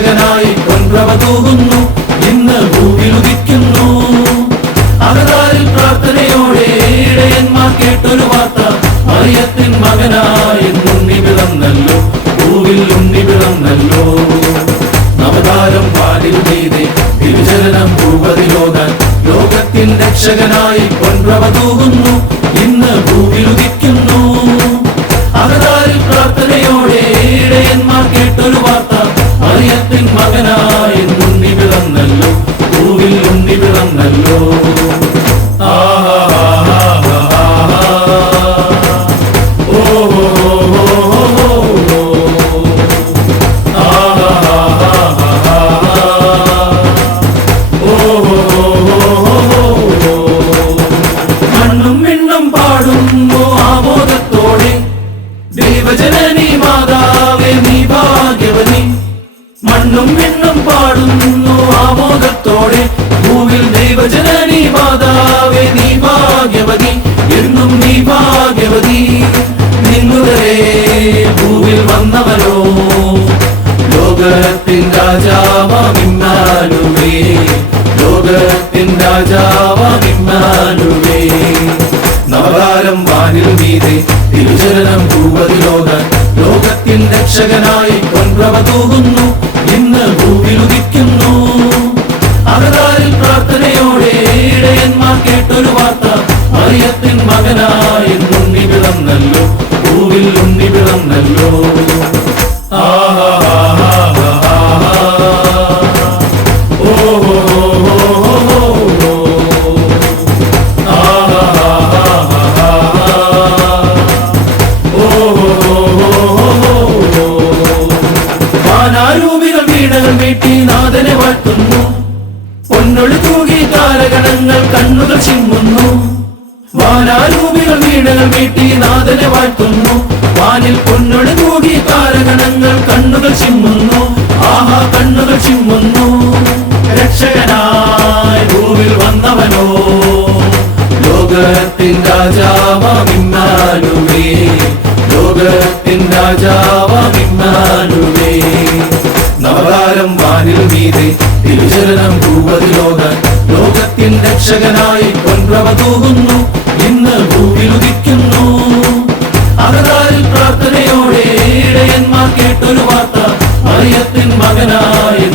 കൊണ്ടവ രക്ഷകനായി പൊൻപ്രഭ തൂകുന്നു. ഇന്ന് ഭൂമിയിലുദിക്കുന്നു. അകതാരിൽ പ്രാർത്ഥനയോടെ ഇടയന്മാർ കേട്ടൊരു വാർത്ത. മറിയത്തിൻ മകനായി ഉണ്ണി പിറന്നല്ലോ ഭൂവിൽ ഉണ്ണി പിറന്നല്ലോ നവതാരം പാലിൽ മീതെ തിരുചരണം ഭൂപതിലോകാൻ ലോകത്തിൻ രക്ഷകനായി പൊൻപ്രഭ തൂകുന്നു. മകനായി ഉണ്ണി പിറന്നല്ലോ പൂവിൽ ഉണ്ണി പിറന്നല്ലോ പാടുന്നു ആമോദത്തോടെ. ദൈവജനനി ഭാഗ്യവനി മണ്ണും എന്നും പാടുന്നു ആമോദത്തോടെ. ഭൂവിൽ ദൈവജനനി മാതാവേ നീ ഭാഗ്യവതി. എന്നും നീ ഭാഗ്യവതി. നിന്നുടരേ ഭൂവിൽ വന്നവരോ ലോകത്തിൻ രാജാവാമിന്നാലുവേ ലോകത്തിൻ രാജാവാമിന്നാലുവേ നവകാലം വാനിൽ മീതെ തിരുചലനം ലോക. ലോകത്തിൻ രക്ഷകനായി പൊൻപ്രഭ തൂകുന്നു മറിയത്തിൻ മകനായി ഉണ്ണി പിറന്നല്ലോ പൂവിൽ ഉണ്ണി പിറന്നല്ലോ നാഥനെ വാഴ്ത്തുന്നു തൂകി താരകണങ്ങൾ കണ്ണുകൾ ചിമ്മുന്നു വാനാരൂപികൾ വീണകൾ വീട്ടി നാഥനെ വാഴ്ത്തുന്നു. വാനിൽ പൊന്നൊടു തൂകി താരഗണങ്ങൾ കണ്ണുകൾ ചിമ്മുന്നു. ആഹാ കണ്ണുകൾ ചിമ്മുന്നു. രക്ഷകനായി ഭൂവിൽ വന്നവനോ? ലോകത്തിൻ രാജാവാമിന്നാലുവേ ലോകത്തിൻ രാജാവാമിന്നാലുവേ നവകാലം വാനിൽ മീതെ തിരുചലനം ഭൂപതിലോകാൻ ലോകത്തിൻ രക്ഷകനായി പൊൻപ്രഭ തൂകുന്നു. ഇന്ന് ഭൂവിൽ ഉദിക്കുന്നു അകതാരിൽ പ്രാർത്ഥനയോടെ ഇടയന്മാർ കേട്ടൊരു വാർത്ത മറിയത്തിൻ മകനായി